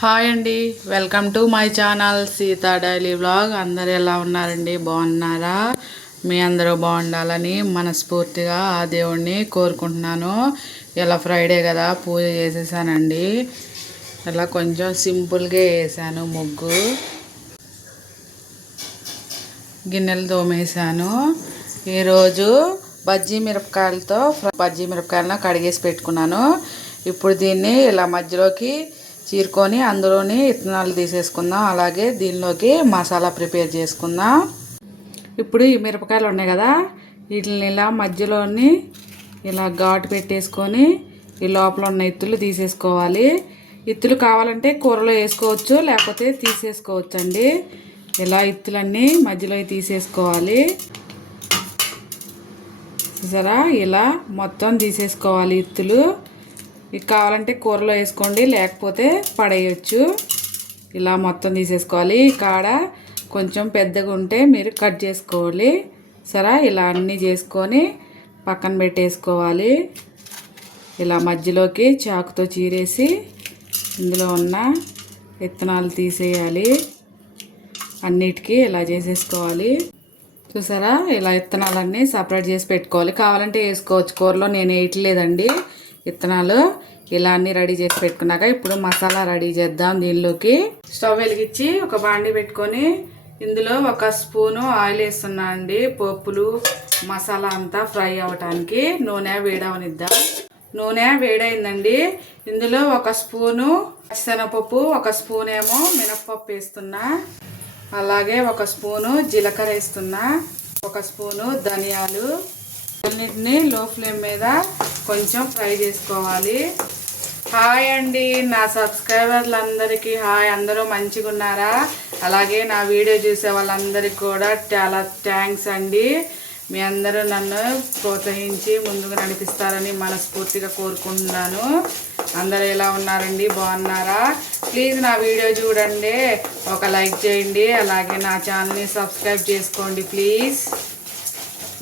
Hi అండి. Welcome to my channel Sita daily blog అందరు ఎలా ఉన్నారండి? బాగున్నారా? మీ అందరూ బాగుండాలని మనస్ఫూర్తిగా ఆ దేవుణ్ణి కోరుకుంటున్నాను. ఇలా ఫ్రైడే కదా పూజ చేసేసానండి. ఇలా కొంచెం సింపుల్గా వేసాను ముగ్గు. గిన్నెలు తోమేశాను ఈరోజు బజ్జీ మిరపకాయలతో బజ్జీ మిరపకాయలను కడిగేసి పెట్టుకున్నాను. ఇప్పుడు దీన్ని ఇలా మధ్యలోకి చీరుకొని అందులోని ఇత్తనాలు తీసేసుకుందాం. అలాగే దీనిలోకి మసాలా ప్రిపేర్ చేసుకుందాం. ఇప్పుడు ఈ మిరపకాయలు ఉన్నాయి కదా వీటిని ఇలా మధ్యలోని ఇలా ఘాటు పెట్టేసుకొని ఈ లోపల ఉన్న ఇత్తులు తీసేసుకోవాలి. ఇత్తులు కావాలంటే కూరలో వేసుకోవచ్చు లేకపోతే తీసేసుకోవచ్చు అండి ఇలా ఇత్తులన్నీ మధ్యలో తీసేసుకోవాలి. చూసారా? ఇలా మొత్తం తీసేసుకోవాలి ఇత్తులు. ఇవి కావాలంటే కూరలో వేసుకోండి లేకపోతే పడేయచ్చు. ఇలా మొత్తం తీసేసుకోవాలి. కాడ కొంచెం పెద్దగా ఉంటే మీరు కట్ చేసుకోవాలి. సరే ఇలా అన్నీ చేసుకొని పక్కన పెట్టేసుకోవాలి. ఇలా మధ్యలోకి చాకుతో చీరేసి ఇందులో ఉన్న విత్తనాలు తీసేయాలి. అన్నిటికీ ఇలా చేసేసుకోవాలి. చూసారా? ఇలా విత్తనాలన్నీ సపరేట్ చేసి పెట్టుకోవాలి. కావాలంటే వేసుకోవచ్చు. కూరలో నేను వేయట్లేదండి. విత్తనాలు ఇలా అన్ని రెడీ చేసి పెట్టుకున్నాక ఇప్పుడు మసాలా రెడీ చేద్దాం దీనిలోకి. స్టవ్ వెలిగించి ఒక బాండి పెట్టుకొని ఇందులో ఒక స్పూను ఆయిల్ వేస్తున్నా అండి. పప్పులు మసాలా అంతా ఫ్రై అవ్వటానికి నూనె వేడవనిద్దాం. నూనె వేడైందండి. ఇందులో ఒక స్పూను శనగపప్పు ఒక స్పూన్ ఏమో మినప్పప్పు వేస్తున్నా. అలాగే ఒక స్పూను జీలకర్ర వేస్తున్నా. ఒక స్పూను ధనియాలు అన్నిటిని లో ఫ్లేమ్ మీద కొంచెం ఫ్రై చేసుకోవాలి. హాయ్ అండి నా సబ్స్క్రైబర్లందరికీ హాయ్ అందరూ మంచిగా ఉన్నారా అలాగే నా వీడియో చూసే వాళ్ళందరికీ కూడా చాలా థ్యాంక్స్ అండి. మీ అందరూ నన్ను ప్రోత్సహించి ముందుకు నడిపిస్తారని మనస్ఫూర్తిగా కోరుకుంటున్నాను. అందరూ ఎలా ఉన్నారండి? బాగున్నారా? ప్లీజ్ నా వీడియో చూడండి. ఒక లైక్ చేయండి. అలాగే నా ఛానల్ని సబ్స్క్రైబ్ చేసుకోండి ప్లీజ్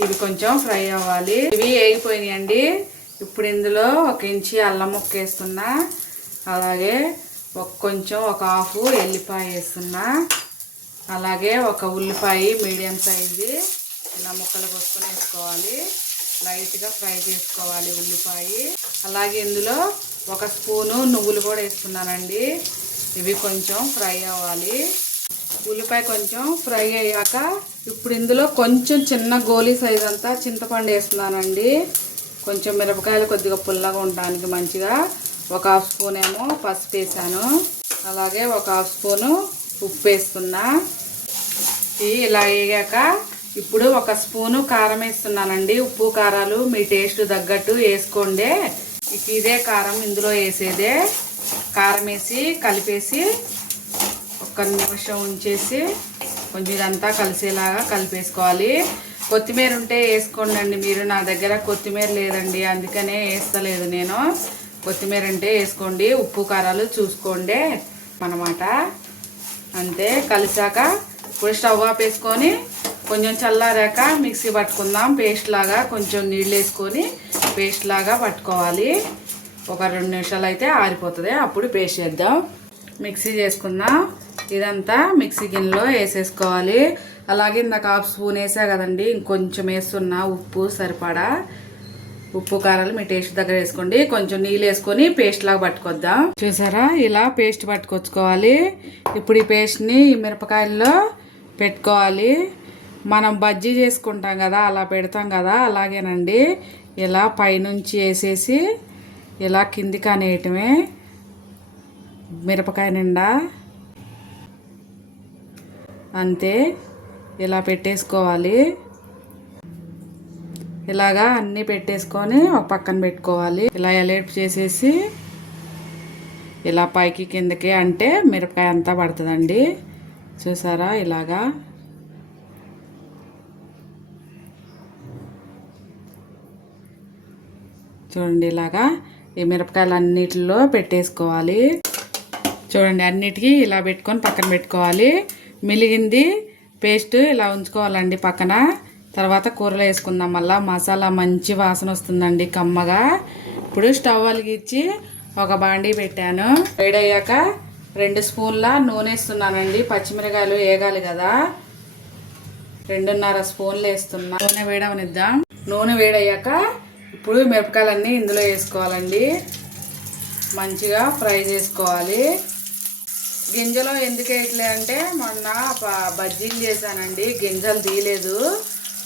ఇవి కొంచెం ఫ్రై అవ్వాలి. ఇవి వేగిపోయినాయండి ఇప్పుడు ఇందులో ఒక ఇంచి అల్లం ముక్క వేస్తున్నా. అలాగే ఒక కొంచెం ఒక హాఫ్ ఎల్లిపాయ వేస్తున్నా. అలాగే ఒక ఉల్లిపాయ మీడియం సైజు ఇలా ముక్కలు కొట్టుకొని వేసుకోవాలి. లైట్గా ఫ్రై చేసుకోవాలి ఉల్లిపాయ. అలాగే ఇందులో ఒక స్పూను నువ్వులు కూడా వేస్తున్నానండి. ఇవి కొంచెం ఫ్రై అవ్వాలి. ఉల్లిపాయ కొంచెం ఫ్రై అయ్యాక ఇప్పుడు ఇందులో కొంచెం చిన్న గోలీ సైజ్ అంతా చింతపండు వేస్తున్నానండి. కొంచెం మిరపకాయలు కొద్దిగా పుల్లగా ఉండడానికి మంచిగా ఒక హాఫ్ స్పూన్ ఏమో పసుపు వేసాను. అలాగే ఒక హాఫ్ స్పూను ఉప్పు వేస్తున్నా. ఇవి ఇలా వేగాక ఇప్పుడు ఒక స్పూను కారం వేస్తున్నానండి. ఉప్పు కారాలు మీ టేస్ట్ తగ్గట్టు వేసుకోండి. ఇక ఇదే కారం ఇందులో వేసేదే. కారం వేసి కలిపేసి ఒక్క నిమిషం ఉంచేసి కొంచెం ఇదంతా కలిసేలాగా కలిపేసుకోవాలి. కొత్తిమీర ఉంటే వేసుకోండి మీరు. నా దగ్గర కొత్తిమీర లేదండి అందుకనే వేస్తలేదు నేను. కొత్తిమీర ఉంటే వేసుకోండి ఉప్పు కారాలు చూసుకోండి అన్నమాట అంతే కలిసాక ఇప్పుడు స్టవ్ ఆఫ్ వేసుకొని కొంచెం చల్లారాక మిక్సీ పట్టుకుందాం. పేస్ట్ లాగా కొంచెం నీళ్ళు వేసుకొని పేస్ట్ లాగా పట్టుకోవాలి. ఒక రెండు నిమిషాలు అయితే ఆరిపోతుంది. అప్పుడు పేస్ట్ చేద్దాం. మిక్సీ చేసుకుందాం. ఇదంతా మిక్సీ గిన్నెలో వేసేసుకోవాలి. అలాగే ఇందాక హాఫ్ స్పూన్ వేసా కదండి ఇంకొంచెం వేస్తున్నా ఉప్పు సరిపడా. ఉప్పు కారాలు మీ టేస్ట్ దగ్గర వేసుకోండి. కొంచెం నీళ్ళు వేసుకొని పేస్ట్ లాగా పట్టుకొద్దాం. చూసారా? ఇలా పేస్ట్ పట్టుకొచ్చుకోవాలి. ఇప్పుడు ఈ పేస్ట్ని ఈ మిరపకాయల్లో పెట్టుకోవాలి. మనం బజ్జీ చేసుకుంటాం కదా అలా పెడతాం కదా అలాగేనండి. ఇలా పైనుంచి వేసేసి ఇలా కిందికి అనేయటమే మిరపకాయ నిండా. అంతే. ఇలా పెట్టేసుకోవాలి? ఇలాగా అన్నీ పెట్టేసుకొని ఒక పక్కన పెట్టుకోవాలి. ఇలా ఎలేట్ చేసేసి ఇలా పైకి కిందకి అంటే మిరపకాయ అంతా పడుతుందండి. చూసారా ఇలాగా? చూడండి ఇలాగా ఈ మిరపకాయలు అన్నిటిలో పెట్టేసుకోవాలి. చూడండి అన్నిటికీ ఇలా పెట్టుకొని పక్కన పెట్టుకోవాలి. మిలిగింది. పేస్ట్ ఇలా ఉంచుకోవాలండి పక్కన. తర్వాత కూరలో వేసుకుందాం మళ్ళీ. మసాలా మంచి వాసన వస్తుందండి కమ్మగా. ఇప్పుడు స్టవ్ వెలిగించి ఒక బాండీ పెట్టాను. వేడయ్యాక రెండు స్పూన్ల నూనె వేస్తున్నానండి. పచ్చిమిరకాయలు వేగాలి కదా. రెండున్నర స్పూన్లు వేస్తున్నా. నూనె వేయడమనిద్దాం నూనె వేడయ్యాక ఇప్పుడు మిరపకాయలన్నీ ఇందులో వేసుకోవాలండి. మంచిగా ఫ్రై చేసుకోవాలి. గింజలు ఎందుకు వేయట్లే అంటే మొన్న బజ్జీలు చేశానండి. గింజలు తీయలేదు.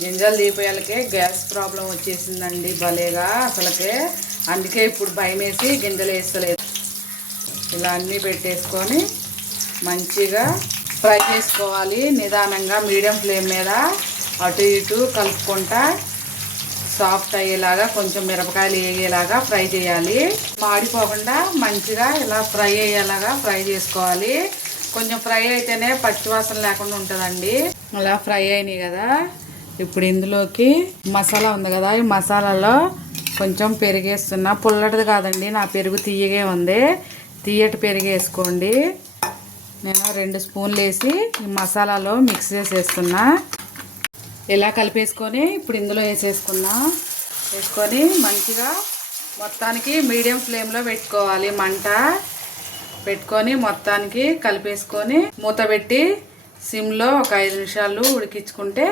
గింజలు తీపోయాలకే గ్యాస్ ప్రాబ్లం వచ్చేసిందండి భలేగా అసలుకే. అందుకే ఇప్పుడు భయం వేసి గింజలు వేస్తలేదు. ఇలా అన్నీ పెట్టేసుకొని మంచిగా ఫ్రై చేసుకోవాలి. నిదానంగా మీడియం ఫ్లేమ్ మీద అటు ఇటు కలుపుకుంటా సాఫ్ట్ అయ్యేలాగా కొంచెం మిరపకాయలు వేగేలాగా ఫ్రై చేయాలి. పాడిపోకుండా మంచిగా ఇలా ఫ్రై అయ్యేలాగా ఫ్రై చేసుకోవాలి. కొంచెం ఫ్రై అయితేనే పచ్చివాసన లేకుండా ఉంటుందండి. అలా ఫ్రై అయినాయి కదా. ఇప్పుడు ఇందులోకి మసాలా ఉంది కదా ఈ మసాలాలో కొంచెం పెరిగేస్తున్నా. పుల్లటిది కాదండి నా పెరుగు తీయగే ఉంది. తీయటి పెరిగేసుకోండి నేను రెండు స్పూన్లు వేసి ఈ మసాలాలో మిక్స్ చేసేస్తున్నా. ఇలా కలిపేసుకొని ఇప్పుడు ఇందులో వేసేసుకున్నా. వేసుకొని మంచిగా మొత్తానికి మీడియం ఫ్లేమ్లో పెట్టుకోవాలి. మంట పెట్టుకొని మొత్తానికి కలిపేసుకొని మూత పెట్టి సిమ్లో ఒక ఐదు నిమిషాలు ఉడికించుకుంటే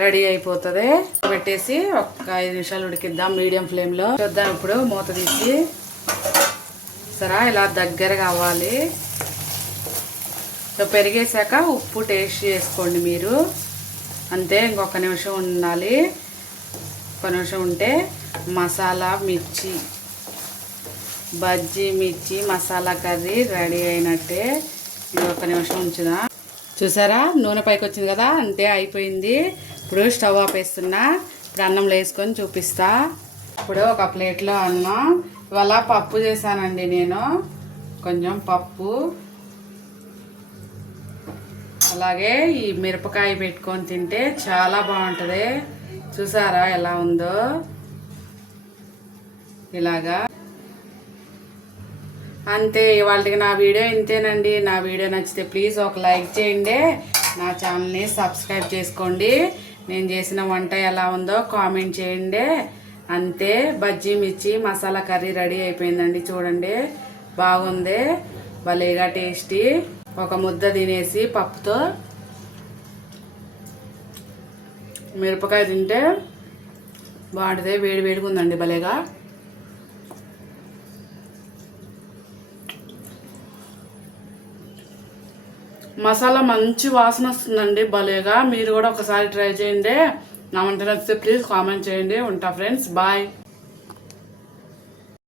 రెడీ అయిపోతుంది. పెట్టేసి ఒక ఐదు నిమిషాలు ఉడికిద్దాం మీడియం ఫ్లేమ్లో. చూద్దాం ఇప్పుడు మూత తీసి. సరా ఇలా దగ్గరగా అవ్వాలి సో పెరిగేసాక ఉప్పు టేస్ట్ చేసుకోండి మీరు. అంతే ఇంకొక నిమిషం ఉండాలి. ఒక నిమిషం ఉంటే మసాలా మిర్చి బజ్జీ మిర్చి మసాలా కర్రీ రెడీ అయినట్టే. ఇంకొక నిమిషం ఉంచుదా? చూసారా? నూనె పైకి వచ్చింది కదా? అంతే అయిపోయింది. ఇప్పుడు స్టవ్ ఆపేస్తున్నా. ఇప్పుడు అన్నంలో వేసుకొని చూపిస్తా. ఇప్పుడు ఒక ప్లేట్లో అన్నం. ఇవాళ పప్పు చేశానండి నేను. కొంచెం పప్పు. అలాగే ఈ మిరపకాయ పెట్టుకొని తింటే చాలా బాగుంటుంది. చూసారా ఎలా ఉందో? ఇలాగా. అంతే ఇవాళకి నా వీడియో ఇంతేనండి. నా వీడియో నచ్చితే ప్లీజ్ ఒక లైక్ చేయండి. నా ఛానల్ని సబ్స్క్రైబ్ చేసుకోండి. నేను చేసిన వంట ఎలా ఉందో కామెంట్ చేయండి. అంతే బజ్జీ మిర్చి మసాలా కర్రీ రెడీ అయిపోయిందండి. చూడండి బాగుంది. భలేగా టేస్టీ. ఒక ముద్ద తినేసి పప్పుతో మిరపకాయ తింటే బాగుంటుంది వేడి వేడిగా ఉందండి భలేగా. మసాలా మంచి వాసన వస్తుందండి భలేగా. మీరు కూడా ఒకసారి ట్రై చేయండి. నా వంట నచ్చితే ప్లీజ్ కామెంట్ చేయండి. ఉంటా ఫ్రెండ్స్. బాయ్.